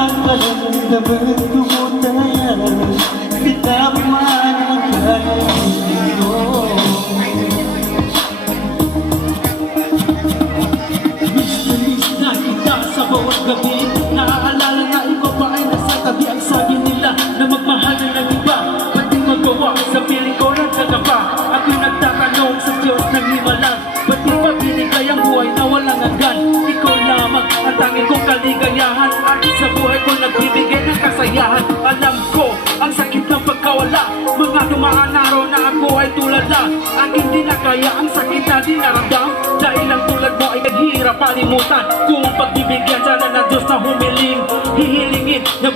ang karamdaman tumutaya, binaman ang kalamino. Miss na kita sa bawat gabi, naaalala na ikaw pa ay nasa tabi. Ang sabi nila na magmahal na ng iba, ba't di magawa sa piling ko nagkakapa? Ako'y nagtatanong sa Diyos ng himala, ba't di ba binigay ang buhay na walang hanggan? Ikaw lamang ang tanging kong kaligayahan, at sa buhay ko nagbibigay ng kasayahan. Alam ko ang sakit ng pagkawala, mga dumaan araw na ako ay tulala. Aking di na kaya ang sakit na dinaramdam, dahil ang tulad mo ay naghihirap palimutan. Kung pagbibigyan sana ng Diyos na humiling, hihilingin na